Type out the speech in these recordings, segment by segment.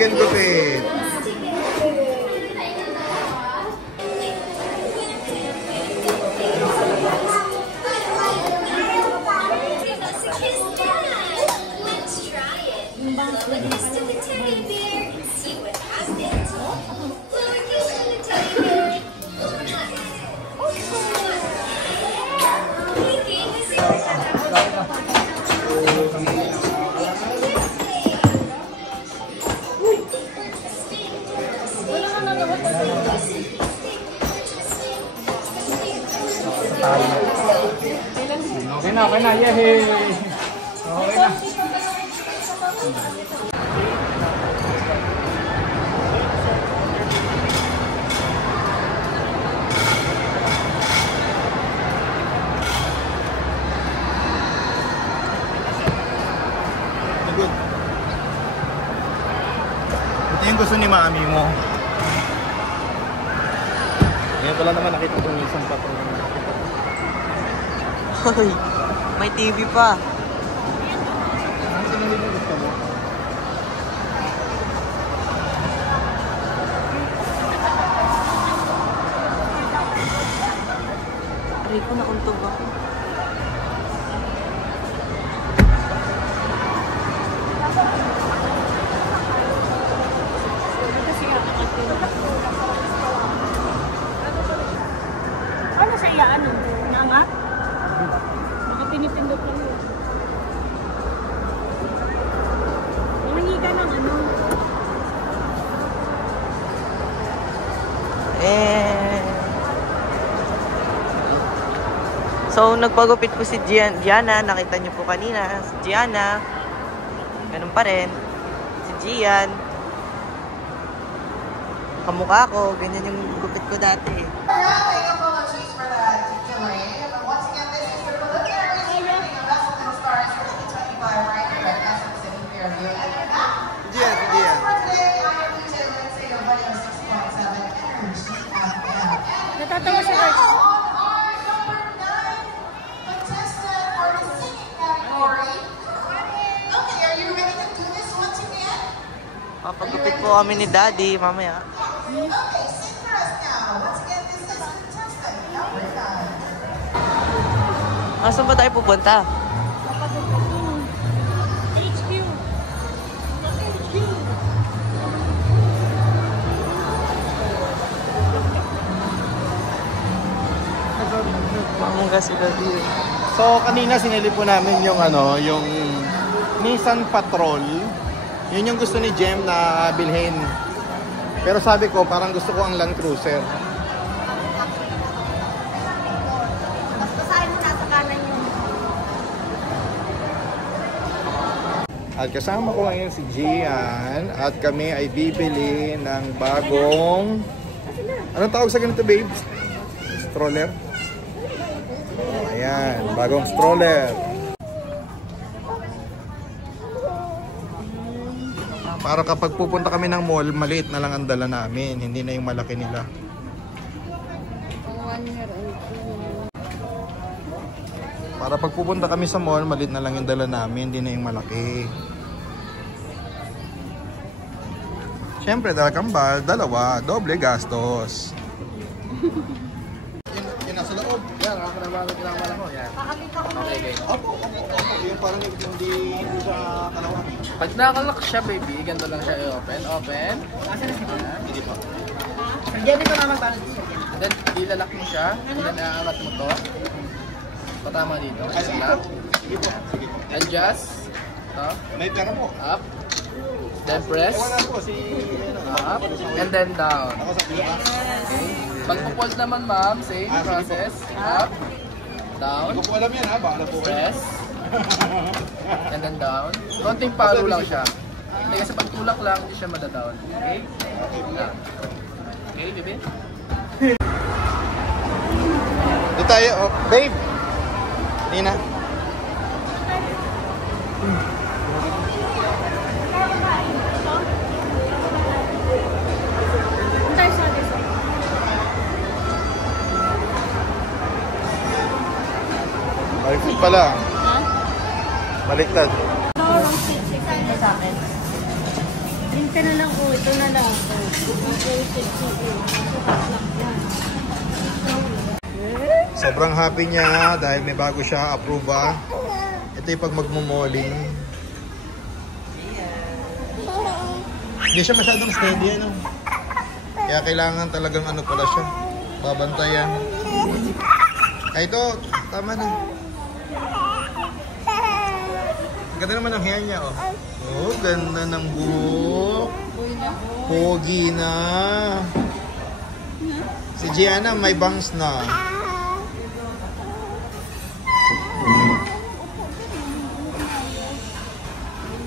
Chicken buffet. Okay na, yehey! Okay na. Ito yung gusto ni mami mo. Ngayon pala naman nakita ko yung isang patong. Hoy, may TV pa. Ano tinanong yung gusto mo? Aray ko, nauntog ako. Ano sa iya? Ano? Naangat? Pinipindot lang yun. Nangangi ka ng ano? So, nagpagupit po si Gianna. Nakita niyo po kanina. Si Gianna. Ganun pa rin. Si Gian. Kamukha ko. Ganyan yung gupit ko dati. Natatawa siya guys. Papagupit po kami ni Daddy mamaya. Saan ba tayo pupunta? Mamungga si Daddy. So kanina sinilip po namin yung ano, yung Nissan Patrol. Yun yung gusto ni Jem na bilhin. Pero sabi ko parang gusto ko ang Land Cruiser. Basahin mo nasa kanan yun. At kasama ko ngayon si Gian at kami ay bibili ng bagong, anong tawag sa ganito babe? Stroller? Ayan, bagong stroller. Para kapag pupunta kami ng mall, maliit na lang ang dala namin, hindi na yung malaki nila. Para pag pupunta kami sa mall, maliit na lang yung dala namin, hindi na yung malaki. Siyempre, dala kambal, dalawa, doble gastos. Yung nasa loob. Yan, nakakanabago kinakabalan ko. Yan. Okay. Opo. Yung parang hindi siya kalawang. Pag nakalock siya, baby, ganito lang siya i-open. Open. Hindi pa. Diyan dito na magbago. Then, ilalock mo siya. Then, aangat mo to. Patama dito. Lock. Sige po. Sige po. Adjust. To. May pera po. Up. Then, press. Wala po si... Up. And then, down. Ako sa pila. Okay. Pag po-pause naman, ma'am, same process. Up. Down. Hindi ko po alam yan ha. Baka po kayo. Press. And then down. Konting palo lang siya. Hindi kasi pag tulak lang, hindi siya madadown. Okay? Okay, baby? Dito tayo. Oh, babe. Nina. Tayo sa atin. Baliktad pala. Ha? Baliktad. Wrong seat. Sa akin. Comment ka na lang po. Ito na lang. Sobrang happy niya dahil may bago siya approve. Ito yung pag magmumoling. Hindi siya masyadong steady, ano? Kaya kailangan talagang ano pala siya. Babantayan. Ay, ito. Tama na. Ganda naman ang hair niya, oh. Oh, ganda ng buhok. Pogi na. Si Gianna may bangs na.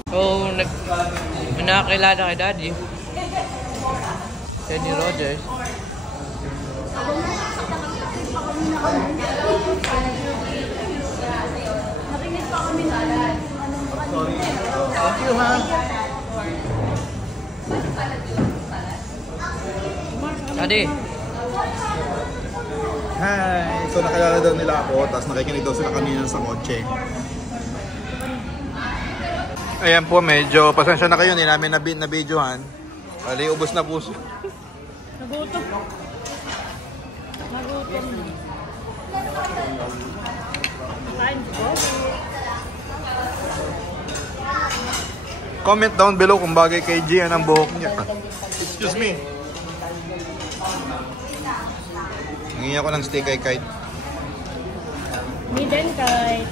So, nakakilala kay Daddy. Kenny Rogers. Nakinig pa kami na Thank you, ha? Daddy. Hi! So, nakilala daw nila ako, tapos nakikinig daw sila kanina sa kotse. Ayan po, medyo pasensya na kayo, hindi namin na-videohan. Bali, ubos na po siya. Nagutom. Nagutom. Kain ko. Comment down below kung bagay kay Gian ang buhok niya. Excuse me. Nangingi ako ng steak kay Kite. Me din, Kite.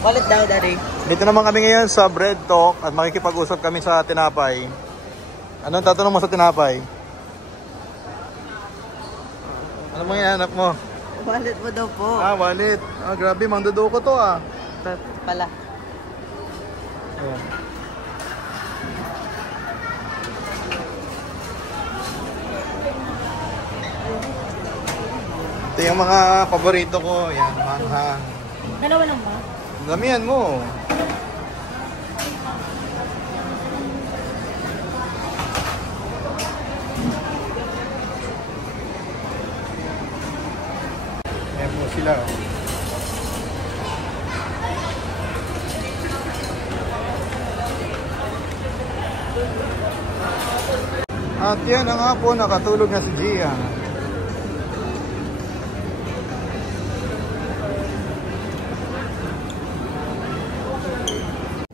Wallet daw, Daddy. Dito naman kami ngayon sa Bread Talk at makikipag-usap kami sa tinapay. Anong tatanong mo sa tinapay? Ano mo hinahanap mo? Wallet mo daw po. Ah, wallet. Ah, grabe, mangdudo ko to ah. Pala. Ayan. Ito yung mga paborito ko. Yan, manghang. Dalawa lang ba? Damihan mo. Ayan po sila. At yan na nga po, nakatulog na si Gia.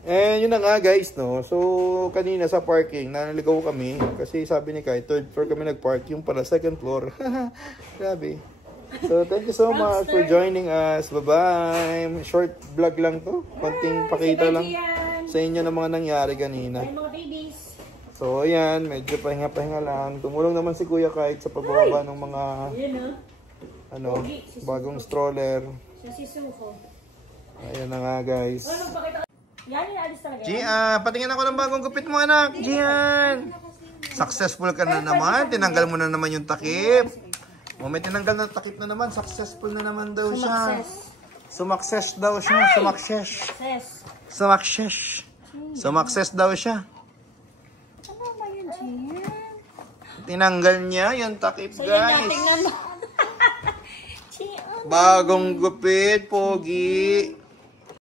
And yun na nga guys, no. So kanina sa parking, naligaw kami kasi sabi ni Kai, third floor kami nagpark, yung pala second floor. Grabe. So thank you so much for joining us. Bye-bye. Short vlog lang to. Konting pakita lang sa inyo ng mga nangyari kanina. So ayan, medyo pahinga-pahinga lang. Tumulong naman si Kuya Kite sa pagbababa ng mga ano, bagong stroller. Ayan na nga guys. Yan yung alis talaga. Gian, patingin ako ng bagong gupit mo anak. Gian. Successful ka na naman. Tinanggal mo na naman yung takip. O may tinanggal na takip na naman. Successful na naman daw siya. Sumakses daw siya. Sumakses daw siya. Ano ba yun, Gian? Tinanggal niya yung takip guys. Tingnan mo. Bagong gupit, pogi.